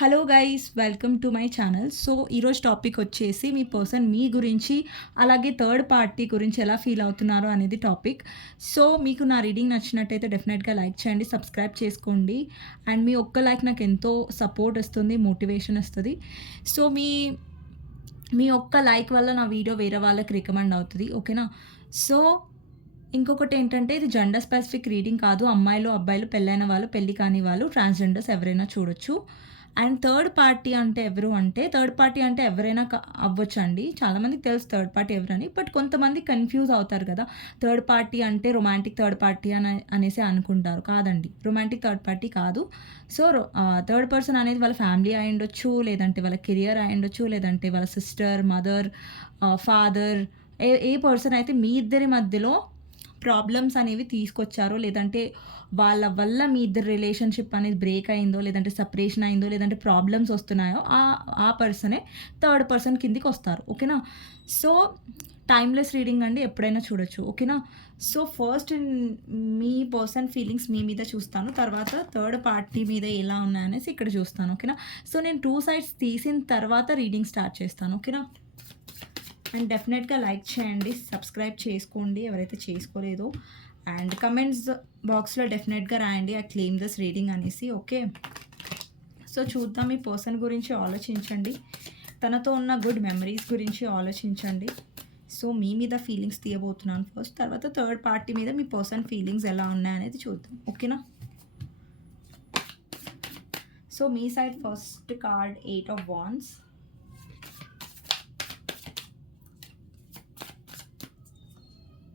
Hello guys, welcome to my channel. So ఈరోజు topic వచ్చేసి మీ person మీ గురించి, అలాగే థర్డ్ పార్టీ గురించి ఎలా ఫీల్ అవుతున్నారో అనేది టాపిక్. సో మీకు నా రీడింగ్ నచ్చినట్టయితే డెఫినెట్గా లైక్ చేయండి, సబ్స్క్రైబ్ చేసుకోండి. అండ్ మీ ఒక్క లైక్ నాకు ఎంతో సపోర్ట్ వస్తుంది, మోటివేషన్ వస్తుంది. సో మీ మీ ఒక్క లైక్ వల్ల నా వీడియో వేరే వాళ్ళకి రికమెండ్ అవుతుంది, ఓకేనా? సో ఇంకొకటి ఏంటంటే, ఇది జెండర్ స్పెసిఫిక్ రీడింగ్ కాదు. అమ్మాయిలు, అబ్బాయిలు, పెళ్ళైన వాళ్ళు, పెళ్లి కాని వాళ్ళు, ట్రాన్స్‌జెండర్స్ ఎవరైనా చూడొచ్చు. అండ్ థర్డ్ పార్టీ అంటే ఎవరు అంటే, థర్డ్ పార్టీ అంటే ఎవరైనా అవ్వచ్చండి. చాలామందికి తెలుసు థర్డ్ పార్టీ ఎవరని. బట్ కొంతమంది కన్‌ఫ్యూజ్ అవుతారు కదా! థర్డ్ పార్టీ అంటే రొమాంటిక్ థర్డ్ పార్టీ అనేసి అనుకుంటారు. కాదండి. రొమాంటిక్ థర్డ్ పార్టీ కాదు. సో, థర్డ్ పర్సన్ అనేది వాళ్ళ ఫ్యామిలీ అయ్యుండొచ్చు, లేదంటే వాళ్ళ కెరియర్ అయ్యుండొచ్చు, లేదంటే వాళ్ళ సిస్టర్, మదర్, ఫాదర్, ఏ పర్సన్ అయితే మీ ఇద్దరి మధ్యలో ప్రాబ్లమ్స్ అనేవి తీసుకొచ్చారో, లేదంటే వాళ్ళ వల్ల మీ ఇద్దరి రిలేషన్‌షిప్ అనేది బ్రేక్ అయిందో, లేదంటే సెపరేషన్ అయిందో, లేదంటే ప్రాబ్లమ్స్ వస్తున్నాయో ఆ పర్సనే థర్డ్ పర్సన్ కిందికొస్తారు. ఓకేనా? సో, టైమ్‌లెస్ రీడింగ్ అండి. ఎప్పుడైనా చూడొచ్చు. ఓకేనా? సో, ఫస్ట్ మీ పర్సన్ ఫీలింగ్స్ మీ మీద చూస్తాను. తర్వాత థర్డ్ పార్టీ మీద ఎలా ఉన్నాయనేసి ఇక్కడ చూస్తాను. ఓకేనా? సో, నేను 2 సైడ్స్ తీసిన తర్వాత రీడింగ్ స్టార్ట్ చేస్తాను. ఓకేనా? అండ్ డెఫినెట్గా లైక్ చేయండి, సబ్స్క్రైబ్ చేసుకోండి ఎవరైతే చేసుకోలేదో. అండ్ కమెంట్స్ బాక్స్లో డెఫినెట్గా రాయండి ఐ క్లెయిమ్ దిస్ రీడింగ్ అనేసి. ఓకే, సో చూద్దాం. ఈ పర్సన్ గురించి ఆలోచించండి, తనతో ఉన్న గుడ్ మెమరీస్ గురించి ఆలోచించండి. సో మీ మీద ఫీలింగ్స్ తీయబోతున్నాను ఫస్ట్, తర్వాత థర్డ్ పార్టీ మీద మీ పర్సన్ ఫీలింగ్స్ ఎలా ఉన్నాయనేది చూద్దాం. ఓకేనా? సో మీ side first card 8 of wands,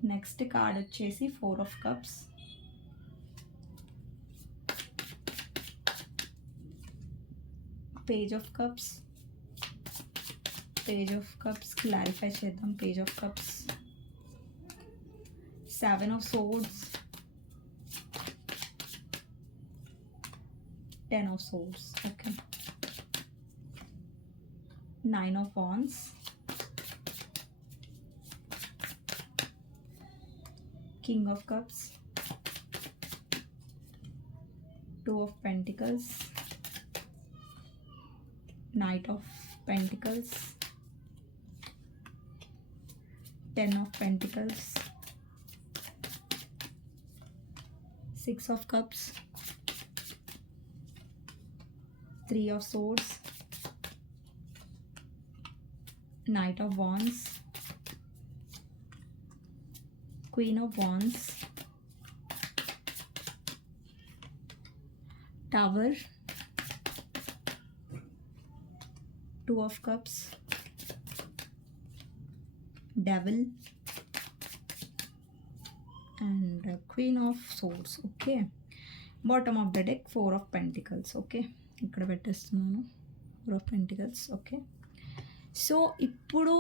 next card వచ్చేసి 4 of cups, page of cups, page of cups clarify చేద్దాం. Page of cups, 7 of swords, 10 of swords. Okay, 9 of wands, king of cups, 2 of pentacles, knight of pentacles, 10 of pentacles, 6 of cups, 3 of swords, knight of wands, queen of wands, tower, 2 of cups, devil, and queen of swords. Okay, bottom of the deck 4 of pentacles. Okay, ఇక్కడ పెట్టేస్తున్నాను 4 of pentacles. Okay, so ఇప్పుడు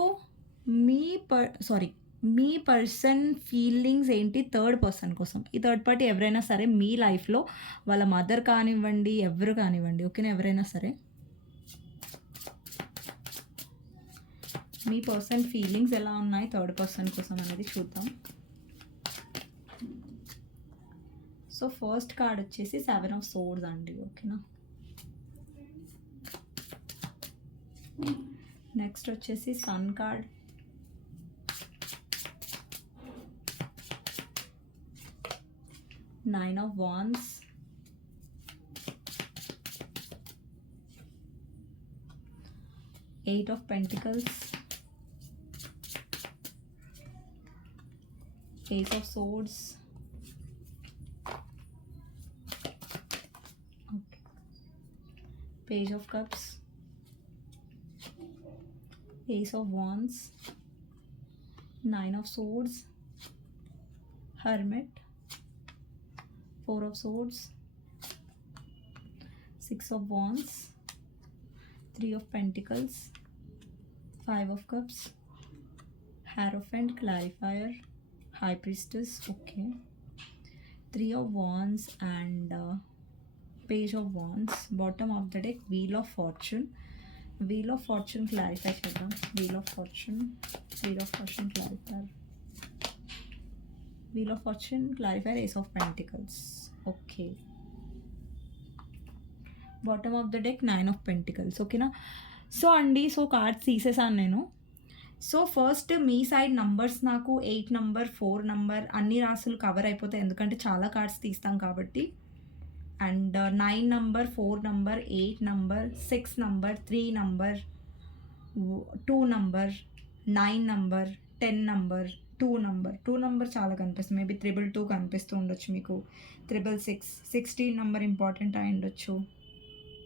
మీ person feelings ఏంటి third person కోసం? ఈ third party ఎవరైనా సరే మీ లైఫ్లో, వాళ్ళ మదర్ కానివ్వండి, ఎవరు కానివ్వండి, ఓకేనా? ఎవరైనా సరే మీ పర్సన్ ఫీలింగ్స్ ఎలా ఉన్నాయి థర్డ్ పర్సన్ కోసం అనేది చూద్దాం. సో ఫస్ట్ కార్డ్ వచ్చేసి 7 ఆఫ్ సోర్డ్స్ అండి. ఓకేనా? నెక్స్ట్ వచ్చేసి sun card, Nine of Wands, Eight of Pentacles, Ace of Swords, okay, Page of Cups, Ace of Wands, Nine of Swords, Hermit, 4 of Swords, 6 of Wands, 3 of Pentacles, 5 of Cups, Hierophant, Clarifier, High Priestess. Okay, 3 of Wands and Page of Wands. Bottom of the deck Wheel of Fortune. Wheel of Fortune clarify చేద్దాం. Wheel of Fortune, Wheel of Fortune clarifier, Wheel of Fortune clarifier, Ace of Pentacles. Okay, bottom of the deck 9 of pentacles. ఓకేనా? So అండి, so cards తీసేసాను నేను. So first మీ side numbers నాకు 8 number, 4 number అన్ని రాసులు cover అయిపోతాయి. ఎందుకంటే చాలా కార్డ్స్ తీస్తాం కాబట్టి. And 9 number, 4 number, 8 number, 6 number, 3 number, 2 number, 9 number, 10 number, 2 number. 2 number చాలా కనిపిస్తుంది. మేబీ 222 కనిపిస్తూ ఉండొచ్చు మీకు. 666, 16 నంబర్ ఇంపార్టెంట్ అయి ఉండొచ్చు.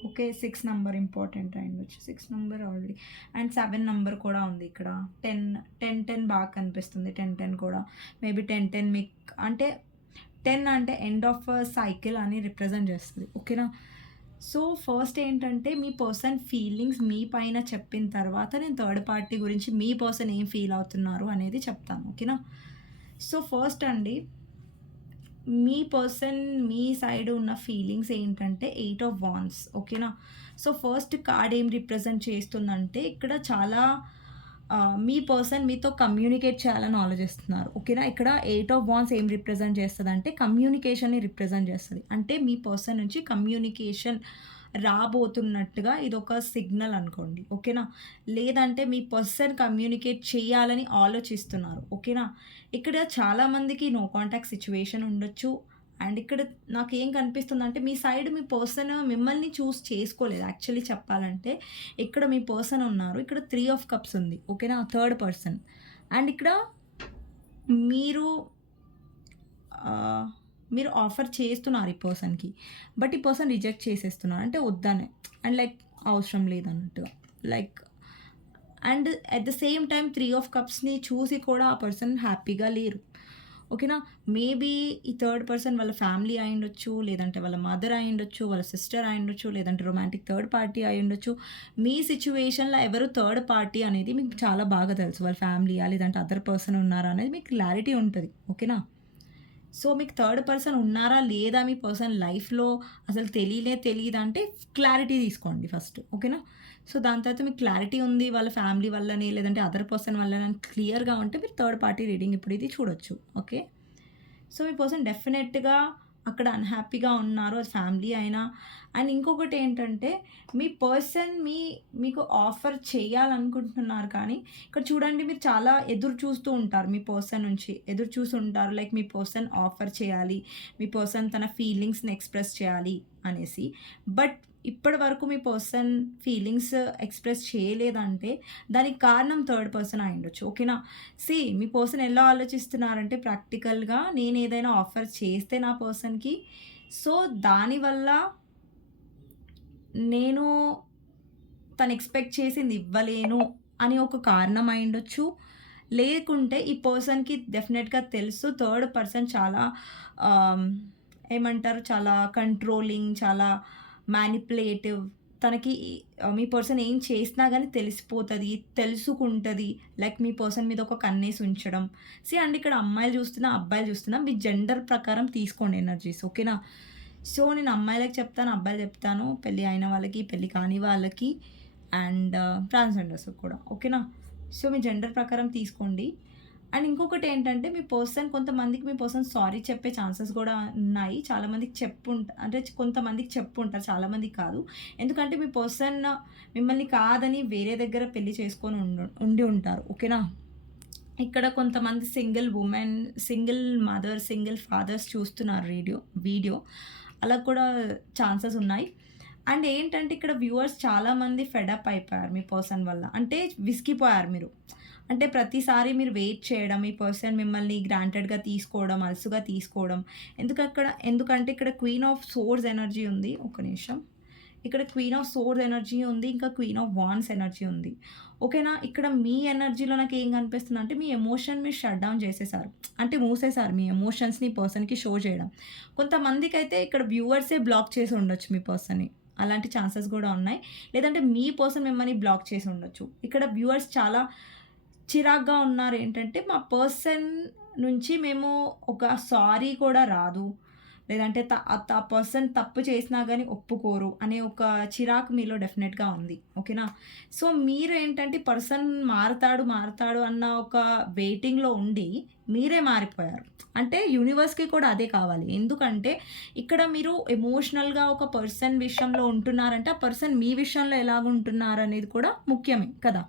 ఓకే. 6 నంబర్ ఇంపార్టెంట్ అయి ఉండొచ్చు. 6 నంబర్ ఆల్రెడీ. అండ్ 7 నంబర్ కూడా ఉంది ఇక్కడ. 10, 10, 10 బాగా కనిపిస్తుంది. 10, 10 కూడా. మేబీ 10, 10 మీకు అంటే 10 అంటే ఎండ్ ఆఫ్ సైకిల్ అని రిప్రజెంట్ చేస్తది. ఓకేనా? సో ఫస్ట్ ఏంటంటే మీ పర్సన్ ఫీలింగ్స్ మీ పైన చెప్పిన తర్వాత నేను థర్డ్ పార్టీ గురించి మీ పర్సన్ ఏం ఫీల్ అవుతున్నారు అనేది చెప్తాను. ఓకేనా? సో ఫస్ట్ అండి, మీ పర్సన్ మీ సైడ్ ఉన్న ఫీలింగ్స్ ఏంటంటే 8 ఆఫ్ వాండ్స్. ఓకేనా? సో ఫస్ట్ కార్డ్ ఏం రిప్రజెంట్ చేస్తుందంటే ఇక్కడ చాలా మీ పర్సన్ మీతో కమ్యూనికేట్ చేయాలని ఆలోచిస్తున్నారు. ఓకేనా? ఇక్కడ 8 ఆఫ్ వాండ్స్ ఏం రిప్రజెంట్ చేస్తదంటే కమ్యూనికేషన్‌ని రిప్రజెంట్ చేస్తది. అంటే మీ పర్సన్ నుంచి కమ్యూనికేషన్ రాబోతున్నట్టుగా ఇదొక సిగ్నల్ అనుకోండి. ఓకేనా? లేదంటే మీ పర్సన్ కమ్యూనికేట్ చేయాలని ఆలోచిస్తున్నారు. ఓకేనా? ఇక్కడ చాలామందికి నో కాంటాక్ట్ సిట్యుయేషన్ ఉండొచ్చు. అండ్ ఇక్కడ నాకేం కనిపిస్తుందంటే మీ సైడ్ మీ పర్సన్ మిమ్మల్ని చూస్ చేసుకోలేదు యాక్చువల్లీ చెప్పాలంటే. ఇక్కడ మీ పర్సన్ ఉన్నారు. ఇక్కడ 3 ఆఫ్ కప్స్ ఉంది. ఓకేనా? Third person. అండ్ ఇక్కడ మీరు ఆహ్, మీరు ఆఫర్ చేస్తున్నారు ఈ పర్సన్‌కి. బట్ ఈ పర్సన్ రిజెక్ట్ చేసేస్తున్నారు. అంటే వద్దనే. అండ్ లైక్ అవసరం లేదన్నట్టుగా. Like and at the same time 3 of కప్స్‌ని చూసి కూడా ఆ పర్సన్ హ్యాపీగా లేరు. ఓకేనా? మేబీ ఈ థర్డ్ పర్సన్ వాళ్ళ ఫ్యామిలీ అయ్యుండొచ్చు, లేదంటే వాళ్ళ మదర్ అయ్యుండొచ్చు, వాళ్ళ సిస్టర్ అయ్యుండొచ్చు, లేదంటే రొమాంటిక్ థర్డ్ పార్టీ అయ్యుండొచ్చు. మీ సిట్యుయేషన్‌లో ఎవరు థర్డ్ పార్టీ అనేది మీకు చాలా బాగా తెలుసు. వాళ్ళ ఫ్యామిలీయా, లేదంటే అదర్ పర్సన్ ఉన్నారా అనేది మీకు క్లారిటీ ఉంటది. ఓకేనా? సో మీకు థర్డ్ పర్సన్ ఉన్నారా లేదా మీ పర్సన్ లైఫ్‌లో అసలు తెలీదంటే క్లారిటీ తీసుకోండి ఫస్ట్. ఓకేనా? సో దాని తర్వాత మీకు క్లారిటీ ఉంది వాళ్ళ ఫ్యామిలీ వల్లనే లేదంటే అదర్ పర్సన్ వల్లనే అని క్లియర్‌గా ఉంటే మీరు థర్డ్ పార్టీ రీడింగ్ ఇప్పుడు ఇది చూడొచ్చు. ఓకే. సో మీ పర్సన్ డెఫినెట్‌గా అక్కడ అన్‌హ్యాపీగా ఉన్నారు. అది ఫ్యామిలీ అయినా. అండ్ ఇంకొకటి ఏంటంటే మీ పర్సన్ మీకు ఆఫర్ చేయాలనుకుంటున్నారు కానీ ఇక్కడ చూడండి మీరు చాలా ఎదురు చూస్తూ ఉంటారు మీ పర్సన్ నుంచి. ఎదురు చూసి ఉంటారు. లైక్ మీ పర్సన్ ఆఫర్ చేయాలి. మీ పర్సన్ తన ఫీలింగ్స్‌ని ఎక్స్‌ప్రెస్ చేయాలి అనేసి. బట్ ఇప్పటి వరకు మీ పర్సన్ ఫీలింగ్స్ ఎక్స్‌ప్రెస్ చేయలేదంటే దానికి కారణం థర్డ్ పర్సన్ అయ్యుండొచ్చు. ఓకేనా? మీ పర్సన్ ఎలా ఆలోచిస్తున్నారంటే ప్రాక్టికల్‌గా నేనేదైనా ఆఫర్ చేస్తే నా పర్సన్‌కి సో దానివల్ల నేను తను ఎక్స్‌పెక్ట్ చేసింది ఇవ్వలేను అని ఒక కారణం అయ్యుండొచ్చు. లేకుంటే ఈ పర్సన్‌కి డెఫినెట్‌గా తెలుసు థర్డ్ పర్సన్ చాలా ఆహ్, ఏమంటారు చాలా కంట్రోలింగ్, చాలా మ్యానిపులేటివ్. తనకి మీ పర్సన్ ఏం చేసినా గాని తెలిసిపోతది, తెలుసుకుంటది. లైక్ మీ పర్సన్ మీద ఒక కన్నేసి ఉంచడం. అండ్ ఇక్కడ అమ్మాయిలు చూస్తున్నా, అబ్బాయిలు చూస్తున్నా మీ జెండర్ ప్రకారం తీసుకోండి ఎనర్జీస్. ఓకేనా? సో నేను అమ్మాయిలకి చెప్తాను, అబ్బాయిలు చెప్తాను. పెళ్లి అయిన వాళ్ళకి, పెళ్లి కాని వాళ్ళకి అండ్ ట్రాన్స్‌జెండర్స్‌కి కూడా. ఓకేనా? సో మీ జెండర్ ప్రకారం తీసుకోండి. అండ్ ఇంకొకటి ఏంటంటే మీ పర్సన్ కొంతమందికి మీ పర్సన్ సారీ చెప్పే ఛాన్సెస్ కూడా ఉన్నాయి. చాలామందికి అంటే కొంతమందికి చెప్పుంటారు. చాలామందికి కాదు. ఎందుకంటే మీ పర్సన్ మిమ్మల్ని కాదని వేరే దగ్గర పెళ్లి చేసుకొని ఉండి ఉంటారు. ఓకేనా? ఇక్కడ కొంతమంది single women, single mother, single fathers చూస్తున్నారు వీడియో. అలా కూడా ఛాన్సెస్ ఉన్నాయి. అండ్ ఏంటంటే ఇక్కడ వ్యూవర్స్ చాలామంది ఫెడప్ అయిపోయారు మీ పర్సన్ వల్ల. అంటే విసిగిపోయారు మీరు. అంటే ప్రతిసారి మీరు వెయిట్ చేయడం, మీ పర్సన్ మిమ్మల్ని గ్రాంటెడ్‌గా తీసుకోవడం, అలుసుగా తీసుకోవడం. ఎందుకంటే ఇక్కడ క్వీన్ ఆఫ్ సోర్డ్స్ ఎనర్జీ ఉంది. ఒక్క నిమిషం. ఇక్కడ క్వీన్ ఆఫ్ సోర్డ్స్ ఎనర్జీ ఉంది. ఇంకా క్వీన్ ఆఫ్ వాండ్స్ ఎనర్జీ ఉంది. ఓకేనా? ఇక్కడ మీ ఎనర్జీలో నాకేం కనిపిస్తుందంటే మీ ఎమోషన్ మీరు షట్ డౌన్ చేసేసారు. అంటే మూసేసారు మీ ఎమోషన్స్‌ని పర్సన్‌కి షో చేయడం. కొంతమందికైతే ఇక్కడ వ్యూవర్సే బ్లాక్ చేసి ఉండొచ్చు మీ పర్సన్‌ని. అలాంటి ఛాన్సెస్ కూడా ఉన్నాయి. లేదంటే మీ పర్సన్ మిమ్మల్ని బ్లాక్ చేసి ఉండొచ్చు. ఇక్కడ వ్యూవర్స్ చాలా చిరాగ్గా ఉన్నారేంటంటే మా పర్సన్ నుంచి మేము ఒక సారీ కూడా రాదు. లేదంటే ఆ పర్సన్ తప్పు చేసినా గానీ ఒప్పుకోరు అనే ఒక చిరాకు మీలో డెఫినెట్‌గా ఉంది. ఓకేనా? సో, మీరు ఏంటంటే పర్సన్ మారతాడు, మారతాడు అన్న ఒక వెయిటింగ్‌లో ఉండి మీరే మారిపోయారు. అంటే యూనివర్స్‌కి కూడా అదే కావాలి. ఎందుకంటే ఇక్కడ మీరు ఎమోషనల్‌గా ఒక పర్సన్ విషయంలో ఉంటున్నారంటే, ఆ పర్సన్ మీ విషయంలో ఎలాగుంటున్నారనేది కూడా ముఖ్యమే కదా!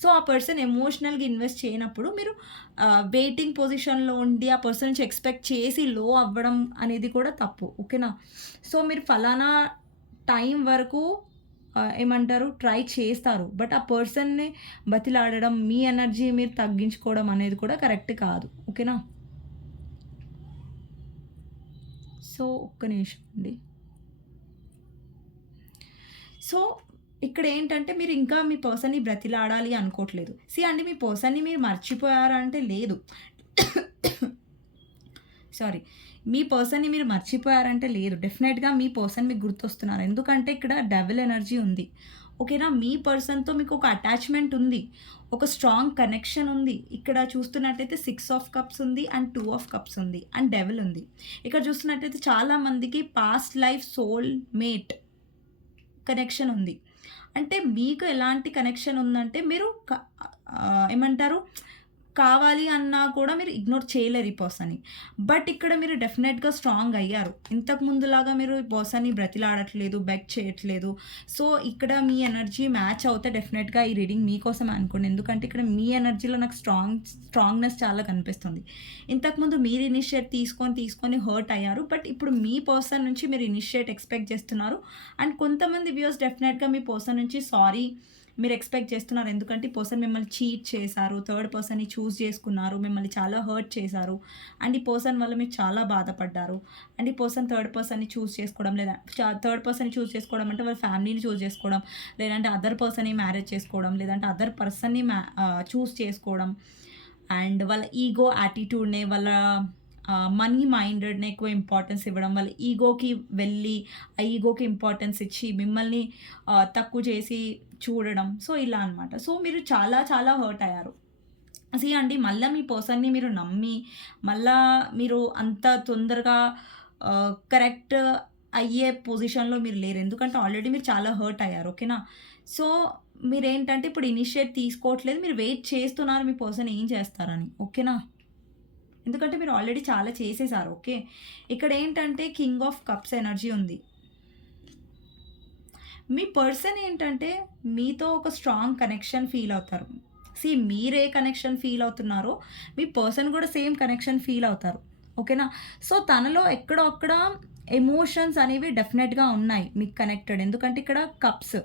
సో, ఆ పర్సన్ ఎమోషనల్‌గా ఇన్వెస్ట్ చేయనప్పుడు మీరు వెయిటింగ్ పొజిషన్‌లో ఉండి ఆ పర్సన్ నుంచి ఎక్స్‌పెక్ట్ చేసి లో అవ్వడం అనేది కూడా తప్పు. ఓకేనా? సో, మీరు ఫలానా టైం వరకు ఏమంటారు ట్రై చేస్తారు. బట్ ఆ పర్సన్‌ని బతిలాడడం, మీ ఎనర్జీ మీరు తగ్గించుకోవడం అనేది కూడా కరెక్ట్ కాదు. ఓకేనా? సో, ఒక్క నిమిషం అండి. సో, ఇక్కడేంటంటే మీరింకా మీ పర్సన్‌ని బ్రతిలాడాలి అనుకోట్లేదు. అండి మీ పర్సన్‌ని మీరు మర్చిపోయారా అంటే లేదు. సారీ. మీ పర్సన్‌ని మీరు మర్చిపోయారంటే లేదు. డెఫినెట్‌గా మీ పర్సన్ మీకు గుర్తొస్తున్నారు. ఎందుకంటే ఇక్కడ డెవిల్ ఎనర్జీ ఉంది. ఓకేనా? మీ పర్సన్‌తో మీకొక అటాచ్‌మెంట్ ఉంది. ఒక స్ట్రాంగ్ కనెక్షన్ ఉంది. ఇక్కడ చూస్తున్నట్టయితే 6 ఆఫ్ కప్స్ ఉంది అండ్ 2 ఆఫ్ కప్స్ ఉంది అండ్ డెవిల్ ఉంది. ఇక్కడ చూస్తున్నట్టయితే చాలా మందికి past life soulmate connection ఉంది. అంటే మీకు ఎలాంటి కనెక్షన్ ఉందంటే మీరు ఏమంటారు? కావాలి అన్నా కూడా మీరు ఇగ్నోర్ చేయలేరు ఈ పర్సన్‌ని. బట్ ఇక్కడ మీరు డెఫినెట్‌గా స్ట్రాంగ్ అయ్యారు. ఇంతకు ముందులాగా మీరు ఈ పర్సన్‌ని బ్రతిలాడట్లేదు, బెగ్ చేయట్లేదు. సో, ఇక్కడ మీ ఎనర్జీ మ్యాచ్ అవుతే డెఫినెట్‌గా ఈ రీడింగ్ మీకోసమే అనుకోండి. ఎందుకంటే ఇక్కడ మీ ఎనర్జీలో నాకు స్ట్రాంగ్‌నెస్ చాలా కనిపిస్తుంది. ఇంతకుముందు మీరు ఇనిషియేట్ తీసుకొని హర్ట్ అయ్యారు. బట్ ఇప్పుడు మీ పర్సన్ నుంచి మీరు ఇనిషియేట్ ఎక్స్‌పెక్ట్ చేస్తున్నారు. అండ్ కొంతమంది వ్యూయర్స్ డెఫినెట్‌గా మీ పర్సన్ నుంచి సారీ మీరు ఎక్స్‌పెక్ట్ చేస్తున్నారు. ఎందుకంటే ఈ పర్సన్ మిమ్మల్ని చీట్ చేశారు. థర్డ్ పర్సన్‌ని చూజ్ చేసుకున్నారు. మిమ్మల్ని చాలా హర్ట్ చేశారు. అండ్ ఈ పర్సన్ వల్ల మీరు చాలా బాధపడ్డారు. అండ్ ఈ పర్సన్ థర్డ్ పర్సన్‌ని చూజ్ చేసుకోవడం లేదా థర్డ్ పర్సన్‌ని చూజ్ చేసుకోవడం అంటే వాళ్ళ ఫ్యామిలీని చూజ్ చేసుకోవడం, లేదంటే అదర్ పర్సన్‌ని మ్యారేజ్ చేసుకోవడం, లేదంటే అదర్ పర్సన్‌ని చూజ్ చేసుకోవడం. అండ్ వాళ్ళ ఈగో యాటిట్యూడ్‌నే వాళ్ళ మనీ మైండెడ్‌నే ఎక్కువ ఇంపార్టెన్స్ ఇవ్వడం. వాళ్ళ ఈగోకి వెళ్ళి, ఆ ఈగోకి ఇంపార్టెన్స్ ఇచ్చి మిమ్మల్ని తక్కువ చేసి చూడడం. సో, ఇలా అనమాట. సో, మీరు చాలా చాలా హర్ట్ అయ్యారు. అండి మళ్ళా మీ పర్సన్‌ని మీరు నమ్మి, మళ్ళా మీరు అంత తొందరగా కరెక్ట్ అయ్యే పొజిషన్‌లో మీరు లేరు. ఎందుకంటే ఆల్రెడీ మీరు చాలా హర్ట్ అయ్యారు. ఓకేనా? సో, మీరేంటంటే ఇప్పుడు ఇనిషియేట్ తీసుకోవట్లేదు. మీరు వెయిట్ చేస్తున్నారు మీ పర్సన్ ఏం చేస్తారని. ఓకేనా? ఎందుకంటే మీరు ఆల్రెడీ చాలా చేసేసారు. ఓకే. ఇక్కడేంటంటే కింగ్ ఆఫ్ కప్స్ ఎనర్జీ ఉంది. మీ పర్సన్ ఏంటంటే మీతో ఒక స్ట్రాంగ్ కనెక్షన్ ఫీల్ అవుతారు. మీరే కనెక్షన్ ఫీల్ అవుతున్నారో మీ పర్సన్ కూడా సేమ్ కనెక్షన్ ఫీల్ అవుతారు. ఓకేనా? సో, తనలో ఎక్కడో అక్కడ ఎమోషన్స్ అనేవి డెఫినెట్‌గా ఉన్నాయి మీకు కనెక్టెడ్. ఎందుకంటే ఇక్కడ కప్స్.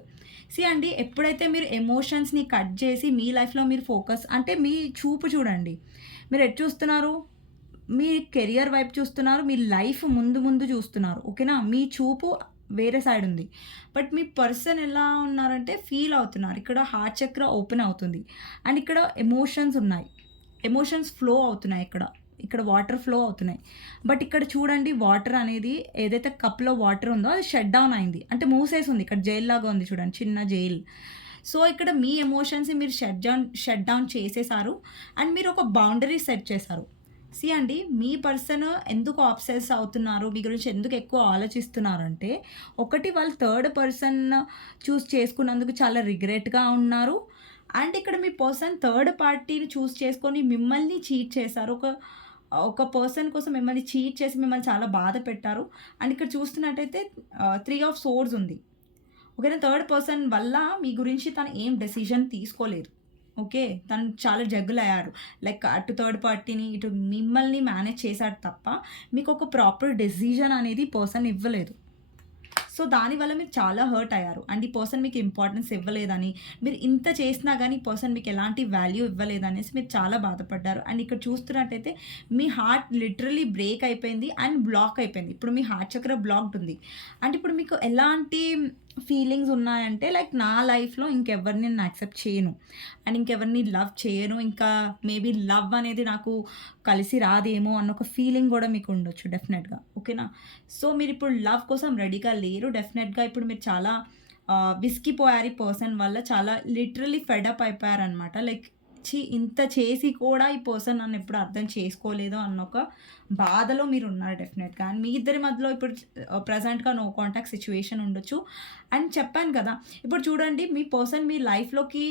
అండి ఎప్పుడైతే మీరు ఎమోషన్స్‌ని కట్ చేసి మీ లైఫ్‌లో మీరు ఫోకస్ అంటే మీ చూపు చూడండి. మీరు ఎటు చూస్తున్నారు? మీ కెరియర్ వైపు చూస్తున్నారు. మీ లైఫ్ ముందు ముందు చూస్తున్నారు. ఓకేనా? మీ చూపు వేరే సైడ్ ఉంది. బట్ మీ పర్సన్ ఎలా ఉన్నారంటే ఫీల్ అవుతున్నారు. ఇక్కడ హార్ట్ చక్ర ఓపెన్ అవుతుంది. అండ్ ఇక్కడ ఎమోషన్స్ ఉన్నాయి. ఎమోషన్స్ ఫ్లో అవుతున్నాయి ఇక్కడ. ఇక్కడ వాటర్ ఫ్లో అవుతున్నాయి. బట్ ఇక్కడ చూడండి వాటర్ అనేది ఏదైతే కప్‌లో వాటర్ ఉందో అది షట్ డౌన్ అయింది. అంటే మూసేసి ఉంది. ఇక్కడ జైల్ లాగా ఉంది చూడండి. చిన్న జైల్. సో, ఇక్కడ మీ ఎమోషన్స్‌ని మీరు షట్ డౌన్ చేసేసారు. అండ్ మీరు ఒక బౌండరీ సెట్ చేశారు. అండి మీ పర్సన్ ఎందుకు ఆబ్సెస్ అవుతున్నారు, మీ గురించి ఎందుకు ఎక్కువ ఆలోచిస్తున్నారంటే, ఒకటి వాళ్ళు థర్డ్ పర్సన్ చూజ్ చేసుకున్నందుకు చాలా రిగ్రెట్‌గా ఉన్నారు. అండ్ ఇక్కడ మీ పర్సన్ థర్డ్ పార్టీని చూజ్ చేసుకొని మిమ్మల్ని చీట్ చేశారు. ఒక పర్సన్ కోసం మిమ్మల్ని చీట్ చేసి మిమ్మల్ని చాలా బాధ పెట్టారు. అండ్ ఇక్కడ చూస్తున్నట్టయితే 3 ఆఫ్ సోర్డ్స్ ఉంది. ఓకేనా? థర్డ్ పర్సన్ వల్ల మీ గురించి తను ఏం డెసిషన్ తీసుకోలేదు. ఓకే. తను చాలా జగ్గులయ్యారు. లైక్ అటు థర్డ్ పార్టీని, ఇటు మిమ్మల్ని మేనేజ్ చేశాడు తప్ప, మీకొక ప్రాపర్ డెసిషన్ అనేది పర్సన్ ఇవ్వలేదు. సో, దానివల్ల మీరు చాలా హర్ట్ అయ్యారు. అండ్ ఈ పర్సన్ మీకు ఇంపార్టెన్స్ ఇవ్వలేదని, మీరు ఇంత చేసినా గానీ ఈ పర్సన్ మీకు ఎలాంటి వాల్యూ ఇవ్వలేదనేసి మీరు చాలా బాధపడ్డారు. అండ్ ఇక్కడ చూస్తున్నట్టయితే మీ హార్ట్ లిటరల్లీ బ్రేక్ అయిపోయింది అండ్ బ్లాక్ అయిపోయింది. ఇప్పుడు మీ హార్ట్ చక్ర బ్లాక్డ్ ఉంది. అంటే ఇప్పుడు మీకు ఎలాంటి ఫీలింగ్స్ ఉన్నాయంటే లైక్ నా లైఫ్‌లో ఇంకెవరిని నేను యాక్సెప్ట్ చేయను. అండ్ ఇంకెవరిని లవ్ చేయను. ఇంకా మేబీ లవ్ అనేది నాకు కలిసి రాదేమో అన్న ఒక ఫీలింగ్ గూడా మీకు ఉండొచ్చు డెఫినెట్‌గా. ఓకేనా? సో, మీరిప్పుడు లవ్ కోసం రెడీగా లేరు. డెఫినెట్‌గా ఇప్పుడు మీరు చాలా విసిగిపోయారు ఈ పర్సన్ వల్ల. చాలా లిటరల్లీ ఫెడ్ అప్ అయిపోయారనమాట. లైక్ ఇచ్చి, ఇంత చేసి కూడా ఈ పర్సన్ నన్ను ఎప్పుడు అర్థం చేసుకోలేదు అన్న ఒక బాధలో మీరున్నారు డెఫినెట్‌గా. అండ్ మీ ఇద్దరి మధ్యలో ఇప్పుడు ప్రెజెంట్‌గా నో కాంటాక్ట్ సిట్యుయేషన్ ఉండొచ్చు. అండ్ చెప్పాను కదా! ఇప్పుడు చూడండి మీ పర్సన్ మీ లైఫ్‌లోకి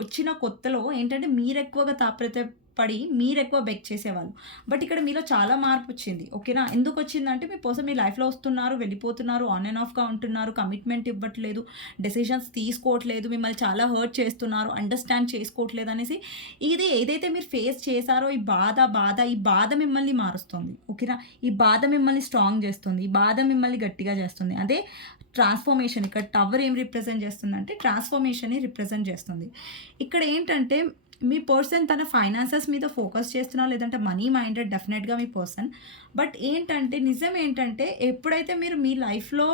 వచ్చిన కొత్తలో ఏంటంటే మీరెక్కువగా తాపత్రయపడి మీరెక్కువ బెగ్ చేసేవాళ్ళు. బట్ ఇక్కడ మీలో చాలా మార్పొచ్చింది. ఓకేనా? ఎందుకొచ్చిందంటే మీ పర్సన్ మీ లైఫ్‌లో వస్తున్నారు, వెళ్ళిపోతున్నారు, ఆన్ అండ్ ఆఫ్‌గా ఉంటున్నారు, కమిట్మెంట్ ఇవ్వట్లేదు, డెసిషన్స్ తీసుకోవట్లేదు, మిమ్మల్ని చాలా హర్ట్ చేస్తున్నారు, అండర్‌స్టాండ్ చేసుకోవట్లేదు అనేసి ఇది ఏదైతే మీరు ఫేస్ చేసారో ఈ బాధ మిమ్మల్ని మారుస్తుంది. ఓకేనా? ఈ బాధ మిమ్మల్ని స్ట్రాంగ్ చేస్తుంది. ఈ బాధ మిమ్మల్ని గట్టిగా చేస్తుంది. అదే ట్రాన్స్‌ఫర్మేషన్ ఇక్కడ టవర్ ఏం రిప్రజెంట్ చేస్తుందంటే ట్రాన్స్‌ఫర్మేషన్‌ని రిప్రజెంట్ చేస్తుంది. ఇక్కడ ఏంటంటే మీ పర్సన్ తన ఫైనాన్సెస్ మీద ఫోకస్ చేస్తున్నా లేదంటే మనీ మైండెడ్ డెఫినెట్‌గా మీ పర్సన్. బట్ ఏంటంటే నిజం ఏంటంటే ఎప్పుడైతే మీరు మీ లైఫ్‌లో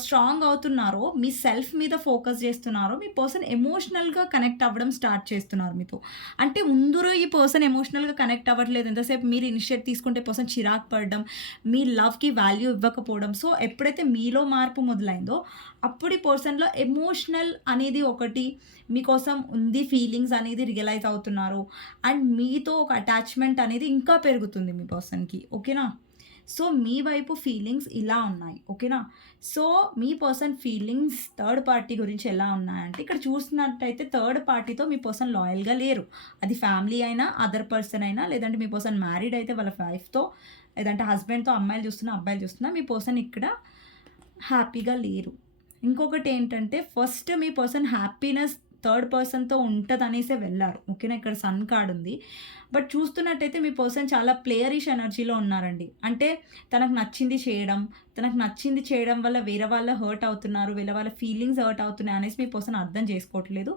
స్ట్రాంగ్ అవుతున్నారో, మీ సెల్ఫ్ మీద ఫోకస్ చేస్తున్నారో, మీ పర్సన్ ఎమోషనల్‌గా కనెక్ట్ అవ్వడం స్టార్ట్ చేస్తున్నారు మీతో. అంటే ముందుర ఈ పర్సన్ ఎమోషనల్‌గా కనెక్ట్ అవ్వట్లేదు. ఎంతసేపు మీరు ఇనిషియేట్ తీసుకుంటే పర్సన్ చిరాకు పడడం, మీ లవ్‌కి వాల్యూ ఇవ్వకపోవడం. సో, ఎప్పుడైతే మీలో మార్పు మొదలైందో, అప్పుడు ఈ పర్సన్‌లో ఎమోషనల్ అనేది ఒకటి మీకోసం ఉంది, ఫీలింగ్స్ అనేది రియలైజ్ అవుతున్నారు. అండ్ మీతో ఒక అటాచ్‌మెంట్ అనేది ఇంకా పెరుగుతుంది మీ పర్సన్‌కి. ఓకేనా? సో, మీ వైపు ఫీలింగ్స్ ఇలా ఉన్నాయి. ఓకేనా? సో, మీ పర్సన్ ఫీలింగ్స్ థర్డ్ పార్టీ గురించి ఎలా ఉన్నాయంటే, ఇక్కడ చూసినట్టయితే థర్డ్ పార్టీతో మీ పర్సన్ లాయల్‌గా లేరు. అది ఫ్యామిలీ అయినా, అదర్ పర్సన్ అయినా, లేదంటే మీ పర్సన్ మ్యారీడ్ అయితే వాళ్ళ వైఫ్‌తో, లేదంటే హస్బెండ్‌తో అమ్మాయిలు చూస్తున్నా, అబ్బాయిలు చూస్తున్నా, మీ పర్సన్ ఇక్కడ హ్యాపీగా లేరు. ఇంకొకటేంటంటే, ఫస్ట్ మీ పర్సన్ హ్యాపీనెస్ థర్డ్ పర్సన్‌తో ఉంటదనేసే వెళ్లారు. ఓకేనా? ఇక్కడ సన్ కార్డ్ ఉంది. బట్ చూస్తున్నట్టయితే మీ పర్సన్ చాలా ప్లేయరిష్ ఎనర్జీలో ఉన్నారండి. అంటే తనకు నచ్చింది చేయడం వల్ల వేరే వాళ్ళు హర్ట్ అవుతున్నారు, వేరే వాళ్ళ ఫీలింగ్స్ హర్ట్ అవుతున్నాయి అనేసి మీ పర్సన్ అర్థం చేసుకోవట్లేదు.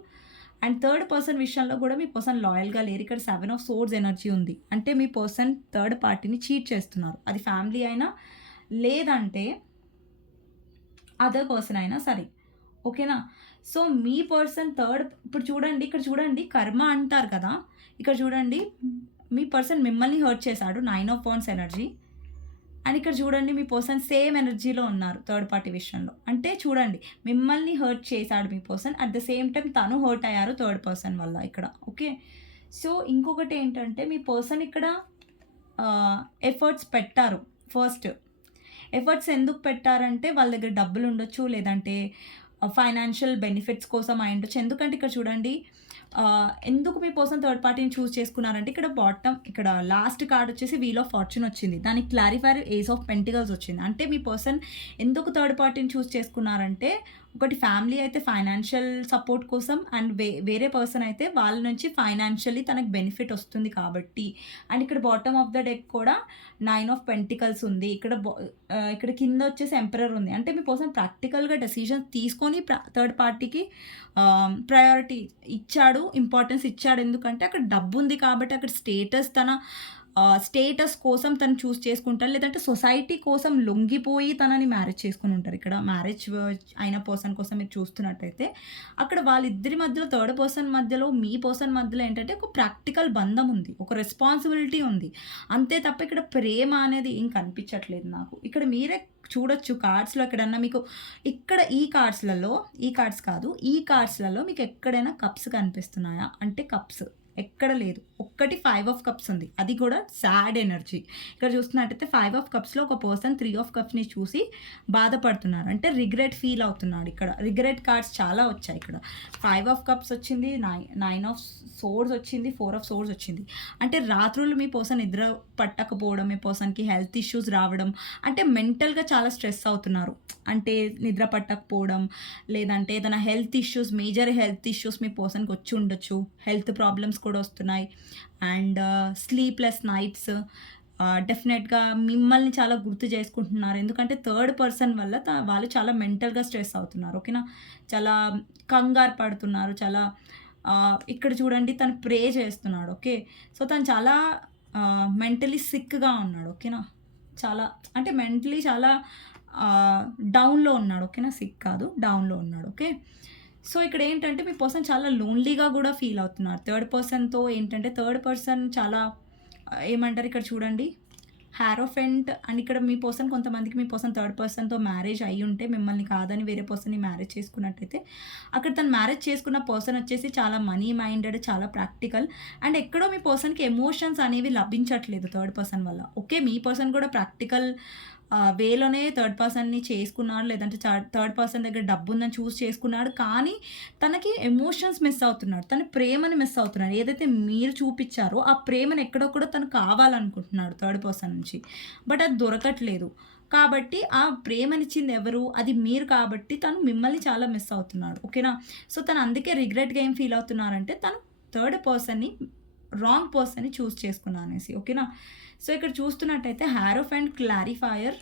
అండ్ థర్డ్ పర్సన్ విషయంలో కూడా మీ పర్సన్ లాయల్‌గా లేరు. ఇక్కడ 7 ఆఫ్ సోర్డ్స్ ఎనర్జీ ఉంది. అంటే మీ పర్సన్ థర్డ్ పార్టీని చీట్ చేస్తున్నారు. అది ఫ్యామిలీ అయినా, లేదంటే అదర్ పర్సన్ అయినా సరే. ఓకేనా? సో, మీ పర్సన్ ఇప్పుడు చూడండి, ఇక్కడ చూడండి కర్మ అంటారు కదా! ఇక్కడ చూడండి మీ పర్సన్ మిమ్మల్ని హర్ట్ చేశాడు. 9 ఆఫ్ వాండ్స్ ఎనర్జీ. అండ్ ఇక్కడ చూడండి మీ పర్సన్ సేమ్ ఎనర్జీలో ఉన్నారు థర్డ్ పార్టీ విషయంలో. అంటే చూడండి మిమ్మల్ని హర్ట్ చేశాడు మీ person. At the same time తను హర్ట్ అయ్యారు థర్డ్ పర్సన్ వల్ల ఇక్కడ. ఓకే. సో, ఇంకొకటి ఏంటంటే మీ పర్సన్ ఇక్కడ ఎఫర్ట్స్ పెట్టారు ఫస్ట్. ఎఫర్ట్స్ ఎందుకు పెట్టారంటే వాళ్ళ దగ్గర డబ్బులుండొచ్చు, లేదంటే ఫైనాన్షియల్ బెనిఫిట్స్ కోసం అయ్యుండొచ్చు. ఎందుకంటే ఇక్కడ చూడండి ఎందుకు మీ పర్సన్ థర్డ్ పార్టీని చూజ్ చేసుకున్నారంటే ఇక్కడ లాస్ట్ కార్డ్ వచ్చేసి వీల్ ఆఫ్ ఫార్చ్యూన్ వచ్చింది. దానికి క్లారిఫైర్ ఏస్ ఆఫ్ పెంటికల్స్ వచ్చింది. అంటే మీ పర్సన్ ఎందుకు థర్డ్ పార్టీని చూజ్ చేసుకున్నారంటే ఒకటి ఫ్యామిలీ అయితే ఫైనాన్షియల్ సపోర్ట్ కోసం, అండ్ వేరే పర్సన్ అయితే వాళ్ళ నుంచి ఫైనాన్షియల్లీ తనకు బెనిఫిట్ వస్తుంది కాబట్టి. అండ్ ఇక్కడ బాటమ్ ఆఫ్ ద డెక్ కూడా 9 ఆఫ్ పెంటికల్స్ ఉంది. ఇక్కడ కింద వచ్చేసి ఎంపరర్ ఉంది. అంటే మీ పర్సన్ ప్రాక్టికల్‌గా డెసిషన్స్ తీసుకొని థర్డ్ పార్టీకి ప్రయారిటీ ఇచ్చాడు, ఇంపార్టెన్స్ ఇచ్చాడు. ఎందుకంటే అక్కడ డబ్బుంది కాబట్టి అక్కడ స్టేటస్ కోసం తను చూజ్ చేసుకుంటారు. లేదంటే సొసైటీ కోసం లొంగిపోయి తనని మ్యారేజ్ చేసుకొని ఉంటారు. ఇక్కడ మ్యారేజ్ అయిన పర్సన్ కోసం మీరు చూస్తున్నట్టయితే అక్కడ వాళ్ళిద్దరి మధ్యలో థర్డ్ పర్సన్ మధ్యలో, మీ పర్సన్ మధ్యలో ఏంటంటే ఒక ప్రాక్టికల్ బంధం ఉంది. ఒక రెస్పాన్సిబిలిటీ ఉంది. అంతే తప్ప ఇక్కడ ప్రేమ అనేది ఏం కనిపించట్లేదు నాకు. ఇక్కడ మీరే చూడొచ్చు కార్డ్స్‌లో ఎక్కడన్నా మీకు ఇక్కడ ఈ కార్డ్స్‌లలో మీకు ఎక్కడైనా కప్స్ కనిపిస్తున్నాయా? అంటే కప్స్ ఎక్కడ లేదు. ఒక్కటి 5 ఆఫ్ కప్స్ ఉంది. అది కూడా సాడ్ ఎనర్జీ. ఇక్కడ చూస్తున్నట్టయితే 5 ఆఫ్ కప్స్‌లో ఒక పర్సన్ 3 ఆఫ్ కప్స్‌ని చూసి బాధపడుతున్నారు. అంటే రిగ్రెట్ ఫీల్ అవుతున్నాడు ఇక్కడ. రిగ్రెట్ కార్డ్స్ చాలా వచ్చాయి ఇక్కడ. 5 ఆఫ్ కప్స్ వచ్చింది, 9 ఆఫ్ సోర్డ్స్ వచ్చింది, 4 ఆఫ్ సోర్డ్స్ వచ్చింది. అంటే రాత్రులు మీ పర్సన్ నిద్ర పట్టకపోవడం, మీ పర్సన్‌కి హెల్త్ ఇష్యూస్ రావడం, అంటే మెంటల్‌గా చాలా స్ట్రెస్ అవుతున్నారు. అంటే నిద్ర పట్టకపోవడం, లేదంటే ఏదైనా మేజర్ హెల్త్ ఇష్యూస్ మీ పర్సన్‌కి వచ్చి ఉండొచ్చు. హెల్త్ ప్రాబ్లమ్స్ కూడా వస్తున్నాయి. అండ్ స్లీప్‌లెస్ నైట్స్, డెఫినెట్‌గా మిమ్మల్ని చాలా గుర్తు చేసుకుంటున్నారు. ఎందుకంటే థర్డ్ పర్సన్ వల్ల వాళ్ళు చాలా మెంటల్‌గా స్ట్రెస్ అవుతున్నారు. ఓకేనా? చాలా కంగారు పడుతున్నారు. చాలా ఇక్కడ చూడండి తను ప్రే చేస్తున్నాడు. ఓకే. సో, తను చాలా మెంటలీ సిక్‌గా ఉన్నాడు. ఓకేనా? చాలా అంటే మెంటలీ చాలా డౌన్‌లో ఉన్నాడు. ఓకేనా? సిక్ కాదు, డౌన్‌లో ఉన్నాడు. ఓకే. సో, ఇక్కడ ఏంటంటే మీ పర్సన్ చాలా లోన్లీగా గూడా ఫీల్ అవుతున్నారు. థర్డ్ పర్సన్ చాలా ఏమంటారు ఇక్కడ చూడండి హారోఫెంట్ అండ్ ఇక్కడ మీ పర్సన్ కొంతమందికి మీ పర్సన్ థర్డ్ పర్సన్‌తో మ్యారేజ్ అయ్యుంటే మిమ్మల్ని కాదని వేరే పర్సన్‌ని మ్యారేజ్ చేసుకున్నట్టయితే, అక్కడ తను మ్యారేజ్ చేసుకున్న పర్సన్ వచ్చేసి చాలా మనీ మైండెడ్, చాలా ప్రాక్టికల్ అండ్ ఎక్కడో మీ పర్సన్‌కి ఎమోషన్స్ అనేవి లభించట్లేదు థర్డ్ పర్సన్ వల్ల. ఓకే. మీ పర్సన్ కూడా ప్రాక్టికల్ వేలోనే థర్డ్ పర్సన్‌ని చేసుకున్నాడు. లేదంటే థర్డ్ పర్సన్ దగ్గర డబ్బుందని చూజ్ చేసుకున్నాడు. కానీ తనకి ఎమోషన్స్ మిస్ అవుతున్నాడు. తన ప్రేమని మిస్ అవుతున్నాడు. ఏదైతే మీరు చూపిచ్చారో ఆ ప్రేమని ఎక్కడొక్కడో తను కావాలనుకుంటున్నాడు థర్డ్ పర్సన్ నుంచి. బట్ అది దొరకట్లేదు. కాబట్టి ఆ ప్రేమనిచ్చింది ఎవరు? అది మీరు కాబట్టి తను మిమ్మల్ని చాలా మిస్ అవుతున్నాడు. ఓకేనా? సో, తను అందుకే రిగ్రెట్‌గా ఏం ఫీల్ అవుతున్నారంటే తను థర్డ్ పర్సన్‌ని రాంగ్ పర్సన్‌ని చూజ్ చేసుకున్నా అనేసి. ఓకేనా? సో, ఇక్కడ చూస్తున్నట్టయితే హారోఫెంట్, క్లారిఫైయర్,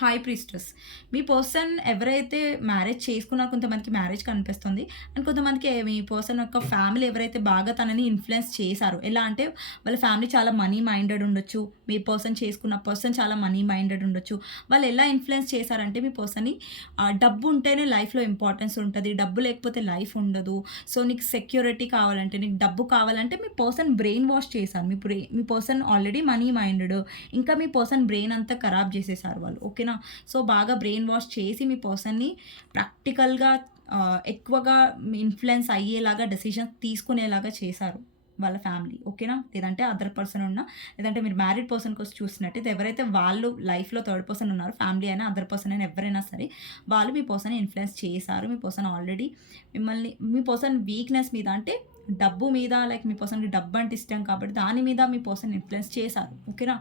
హై ప్రీస్టెస్. మీ పర్సన్ ఎవరైతే మ్యారేజ్ చేసుకున్నారో కొంతమందికి మ్యారేజ్ కనిపిస్తుంది. అండ్ కొంతమందికి మీ పర్సన్ యొక్క ఫ్యామిలీ ఎవరైతే బాగా తనని ఇన్‌ఫ్లుయెన్స్ చేశారో. ఎలా అంటే వాళ్ళ ఫ్యామిలీ చాలా మనీ మైండెడ్ ఉండొచ్చు. మీ పర్సన్ చేసుకున్న పర్సన్ చాలా మనీ మైండెడ్ ఉండొచ్చు. వాళ్ళు ఎలా ఇన్‌ఫ్లుయెన్స్ చేశారంటే మీ పర్సన్‌ని డబ్బు ఉంటేనే లైఫ్‌లో ఇంపార్టెన్స్ ఉంటది. డబ్బు లేకపోతే లైఫ్ ఉండదు. సో, నీకు సెక్యూరిటీ కావాలంటే, నీకు డబ్బు కావాలంటే మీ పర్సన్ బ్రెయిన్ వాష్ చేశారు. మీ పర్సన్ ఆల్రెడీ మనీ మైండెడ్. ఇంకా మీ పర్సన్ బ్రెయిన్ అంతా ఖరాబ్ చేసేసారు వాళ్ళు. ఓకేనా? సో, బాగా బ్రెయిన్ వాష్ చేసి మీ పర్సన్‌ని ప్రాక్టికల్‌గా ఎక్కువగా ఇన్‌ఫ్లుయెన్స్ అయ్యేలాగా డెసిషన్స్ తీసుకునేలాగా చేశారు వాళ్ళ ఫ్యామిలీ. ఓకేనా? లేదంటే అదర్ పర్సన్ ఉన్నా, లేదంటే మీరు మ్యారీడ్ పర్సన్ కోసం చూసినట్టయితే ఎవరైతే వాళ్ళు లైఫ్‌లో థర్డ్ పర్సన్ ఉన్నారో, ఫ్యామిలీ అయినా, అదర్ పర్సన్ అయినా ఎవరైనా సరే, వాళ్ళు మీ పర్సన్‌ని ఇన్‌ఫ్లుయెన్స్ చేశారు. మీ పర్సన్ ఆల్రెడీ మీ పర్సన్ వీక్‌నెస్ మీద అంటే డబ్బు మీద లైక్ మీ పర్సన్‌కి డబ్బు అంటే ఇష్టం కాబట్టి దాని మీద మీ పర్సన్ ఇన్‌ఫ్లుయెన్స్ చేశారు. ఓకేనా?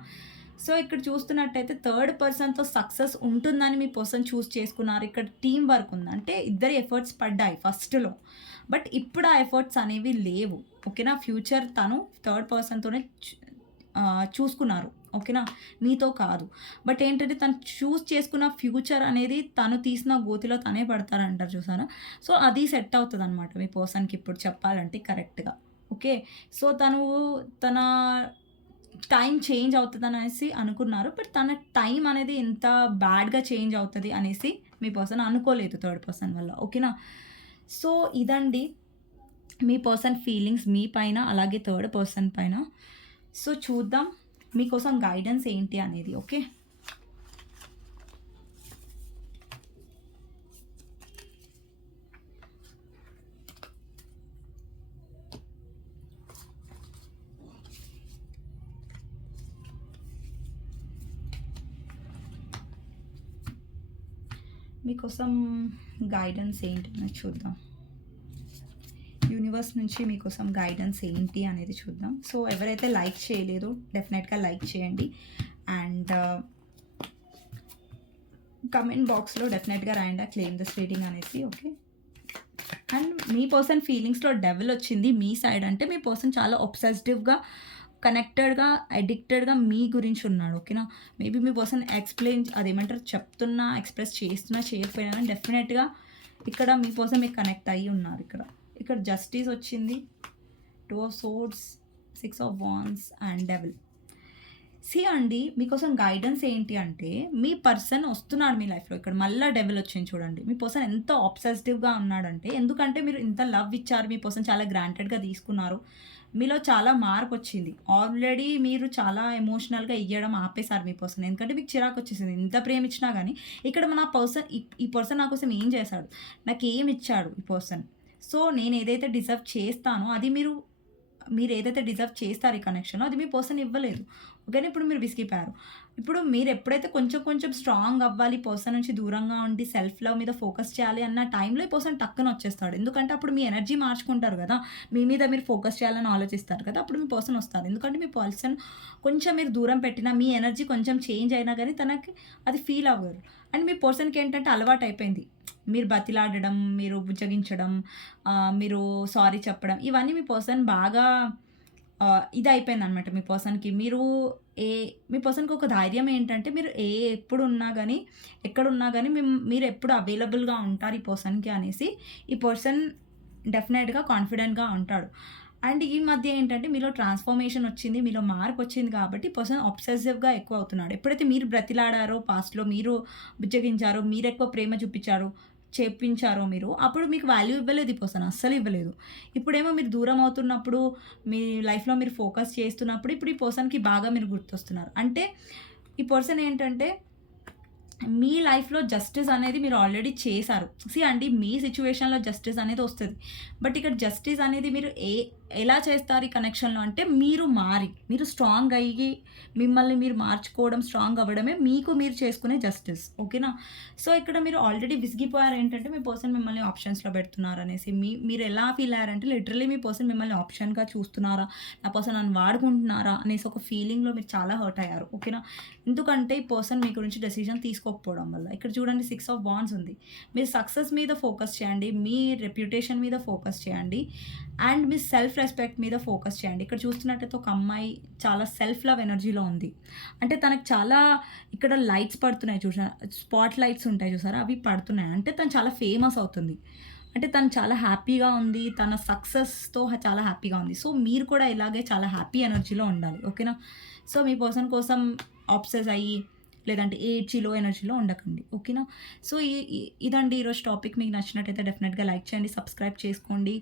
సో, ఇక్కడ చూస్తున్నట్టయితే థర్డ్ పర్సన్‌తో సక్సెస్ ఉంటుందని మీ పర్సన్ చూజ్ చేసుకున్నారు. ఇక్కడ టీమ్ వర్క్ ఉంది. అంటే ఇద్దరి ఎఫర్ట్స్ పడ్డాయి ఫస్ట్‌లో. బట్ ఇప్పుడు ఆ ఎఫర్ట్స్ అనేవి లేవు. ఓకేనా? ఫ్యూచర్ తను థర్డ్ పర్సన్‌తోనే చూసుకున్నారు. ఓకేనా? మీతో కాదు. బట్ ఏంటంటే తను చూజ్ చేసుకున్న ఫ్యూచర్ అనేది తను తీసిన గోతిలో తనే పడతారంటారు చూసారా? సో, అది సెట్ అవుతదనమాట మీ పర్సన్‌కి ఇప్పుడు చెప్పాలంటే కరెక్ట్‌గా. ఓకే. సో, తన టైం చేంజ్ అవుతదనేసి అనుకున్నారు. బట్ తన టైం అనేది ఇంత బ్యాడ్‌గా చేంజ్ అవుతది అనేసి మీ పర్సన్ అనుకోలేదు థర్డ్ పర్సన్ వల్ల. ఓకేనా? సో, ఇదండి మీ పర్సన్ ఫీలింగ్స్ మీ పైన, అలాగే థర్డ్ పర్సన్ పైన. సో, చూద్దాం మీకోసం గైడెన్స్ ఏంటి అనేది. ఓకే. మీకోసం గైడెన్స్ ఏంటి అనేది చూద్దాం. యూనివర్స్ నుంచి మీకోసం గైడెన్స్ ఏంటి అనేది చూద్దాం. సో, ఎవరైతే లైక్ చేయలేదో డెఫినెట్‌గా లైక్ చేయండి. అండ్ కమెంట్ బాక్స్‌లో డెఫినెట్‌గా రాయండి క్లెయిమ్ దిస్ రీడింగ్ అనేసి. ఓకే. అండ్ మీ పర్సన్ ఫీలింగ్స్‌లో డెవిల్ వచ్చింది మీ సైడ్ అంటే మీ పర్సన్ చాలా ఒబ్సెసివ్‌గా, కనెక్టెడ్‌గా, అడిక్టెడ్‌గా మీ గురించి ఉన్నాడు. ఓకేనా? మేబీ మీ పర్సన్ అదేమంటారు చెప్తున్నా, ఎక్స్‌ప్రెస్ చేస్తున్నా, చేయకపోయినా కానీ డెఫినెట్‌గా ఇక్కడ మీ పర్సన్ మీకు కనెక్ట్ అయ్యి ఉన్నారు ఇక్కడ. ఇక్కడ జస్టిస్ వచ్చింది, 2 of swords, 6 of wands and devil. అండి మీకోసం గైడెన్స్ ఏంటి అంటే మీ పర్సన్ వస్తున్నాడు మీ లైఫ్‌లో. ఇక్కడ మళ్ళా డెవిల్ వచ్చింది చూడండి. మీ పర్సన్ ఎంత ఆబ్సెసివ్‌గా ఉన్నాడంటే ఎందుకంటే మీరు ఇంత లవ్ ఇచ్చారు. మీ పర్సన్ చాలా గ్రాంటెడ్‌గా తీసుకున్నారు. మీలో చాలా మార్పొచ్చింది. ఆల్రెడీ మీరు చాలా ఎమోషనల్‌గా ఇయ్యడం ఆపేసారు మీ పర్సన్. ఎందుకంటే మీకు చిరాకొచ్చేసింది. ఎంత ప్రేమిచ్చినా గానీ ఇక్కడ నా పర్సన్ ఈ పర్సన్ నా కోసం ఏం చేశాడు? నాకేమిచ్చాడు ఈ పర్సన్? సో, నేనేదైతే డిజర్వ్ చేస్తానో అది మీరేదైతే డిజర్వ్ చేస్తారు ఈ కనెక్షన్‌లో అది మీ పర్సన్ ఇవ్వలేదు. ఓకేనా? ఇప్పుడు మీరు విసిగిపోయారు. ఇప్పుడు మీరెప్పుడైతే కొంచెం కొంచెం స్ట్రాంగ్ అవ్వాలి, పర్సన్ నుంచి దూరంగా ఉండి సెల్ఫ్ లవ్ మీద ఫోకస్ చేయాలి అన్న టైంలో ఈ పర్సన్ టక్కున వచ్చేస్తాడు. ఎందుకంటే అప్పుడు మీ ఎనర్జీ మార్చుకుంటారు కదా! మీ మీద మీరు ఫోకస్ చేయాలని ఆలోచిస్తారు కదా! అప్పుడు మీ పర్సన్ వస్తారు. ఎందుకంటే మీ పర్సన్ కొంచెం మీరు దూరం పెట్టినా, మీ ఎనర్జీ కొంచెం చేంజ్ అయినా గానీ తనకి అది ఫీల్ అవ్వరు. అండ్ మీ పర్సన్‌కి ఏంటంటే అలవాటయిపోయింది. మీరు బతిలాడడం, మీరు బుజ్జగించడం, మీరు సారీ చెప్పడం ఇవన్నీ మీ పర్సన్ బాగా ఇదయిపోయిందనమాట మీ పర్సన్‌కి. మీ పర్సన్‌కి ఒక ధైర్యం ఏంటంటే మీరు ఎప్పుడున్నా గానీ, ఎక్కడున్నా గానీ మీరెప్పుడు అవైలబుల్‌గా ఉంటారు ఈ పర్సన్‌కి అనేసి ఈ పర్సన్ డెఫినెట్‌గా కాన్ఫిడెంట్‌గా ఉంటాడు. అండ్ ఈ మధ్య ఏంటంటే మీలో ట్రాన్స్‌ఫర్మేషన్ వచ్చింది. మీలో మార్పొచ్చింది కాబట్టి పర్సన్ అబ్సెసివ్‌గా ఎక్కువ అవుతున్నాడు. ఎప్పుడైతే మీరు బ్రతిలాడారో పాస్ట్‌లో మీరు బుజ్జగించారో, మీరెక్కువ ప్రేమ చూపిచ్చారో చేపించారో మీరు, అప్పుడు మీకు వాల్యూ ఇవ్వలేదు ఈ పర్సన్. అస్సలు ఇవ్వలేదు. ఇప్పుడేమో మీరు దూరం అవుతున్నప్పుడు, మీ లైఫ్‌లో మీరు ఫోకస్ చేస్తున్నప్పుడు, ఇప్పుడు ఈ పర్సన్‌కి బాగా మీరు గుర్తొస్తున్నారు. అంటే ఈ పర్సన్ ఏంటంటే మీ లైఫ్‌లో జస్టిస్ అనేది మీరు ఆల్రెడీ చేశారు. అండి, మీ సిట్యుయేషన్‌లో జస్టిస్ అనేది ఒస్తది. బట్ ఇక్కడ జస్టిస్ అనేది మీరు ఎలా చేస్తారు ఈ కనెక్షన్‌లో అంటే, మీరు మారి, మీరు స్ట్రాంగ్ అయ్యి, మిమ్మల్ని మీరు మార్చుకోవడం, స్ట్రాంగ్ అవ్వడమే మీకు మీరు చేసుకునే జస్టిస్. ఓకేనా? సో, ఇక్కడ మీరు ఆల్రెడీ విసిగిపోయారు ఏంటంటే, మీ పర్సన్ మిమ్మల్ని ఆప్షన్స్‌లో పెడుతున్నారనేసి. మీరు ఎలా ఫీల్ అయ్యారంటే, లిటరల్లీ మీ పర్సన్ మిమ్మల్ని ఆప్షన్‌గా చూస్తున్నారా? నా పర్సన్ నన్ను వాడుకుంటున్నారా? అనేసి ఒక ఫీలింగ్‌లో మీరు చాలా హర్ట్ అయ్యారు. ఓకేనా? ఎందుకంటే ఈ పర్సన్ మీ గురించి డెసిషన్ తీసుకోకపోవడం వల్ల. ఇక్కడ చూడండి 6 ఆఫ్ వాండ్స్ ఉంది. మీరు సక్సెస్ మీద ఫోకస్ చేయండి. మీ రెప్యుటేషన్ మీద ఫోకస్ చేయండి. అండ్ మీ సెల్ఫ్ రెస్పెక్ట్ మీద ఫోకస్ చేయండి. ఇక్కడ చూస్తున్నట్టయితే ఒక అమ్మాయి చాలా సెల్ఫ్ లవ్ ఎనర్జీలో ఉంది. అంటే తనకు చాలా ఇక్కడ లైట్స్ పడుతున్నాయి చూసారా? స్పాట్ లైట్స్ ఉంటాయి చూసారా? అవి పడుతున్నాయి. అంటే తను చాలా ఫేమస్ అవుతుంది. అంటే తను చాలా హ్యాపీగా ఉంది. తన సక్సెస్‌తో చాలా హ్యాపీగా ఉంది. సో, మీరు కూడా ఇలాగే చాలా హ్యాపీ ఎనర్జీలో ఉండాలి. ఓకేనా? సో, మీ పర్సన్ కోసం ఆబ్సెస్ అయ్యి, లేదంటే ఏడ్చి లో ఎనర్జీలో ఉండకండి. ఓకేనా? సో, ఇదండి ఈరోజు టాపిక్. మీకు నచ్చినట్టయితే డెఫినెట్‌గా లైక్ చేయండి, సబ్స్క్రైబ్ చేసుకోండి.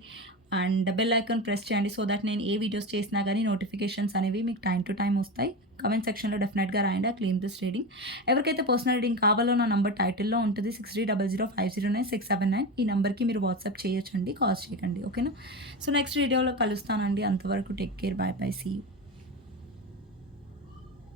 అండ్ బెల్ ఐకాన్ ప్రెస్ చేయండి. సో దట్ నేను ఏ వీడియోస్ చేసినా గానీ నోటిఫికేషన్స్ అనేవి మీకు టైమ్ టు టైమ్ వస్తాయి. కామెంట్ సెక్షన్‌లో డెఫినెట్‌గా రాయండి. Claim this reading. ఎవరికైతే పర్సనల్ రీడింగ్ కావాలో నా నంబర్ టైటిల్‌లో ఉంటుంది. 6300509679. ఈ నంబర్‌కి మీరు వాట్సాప్ చేయొచ్చండి. కాల్ చేయకండి. ఓకేనా? సో నెక్స్ట్ వీడియోలో కలుస్తానండి. అంతవరకు take care. Bye bye. See you.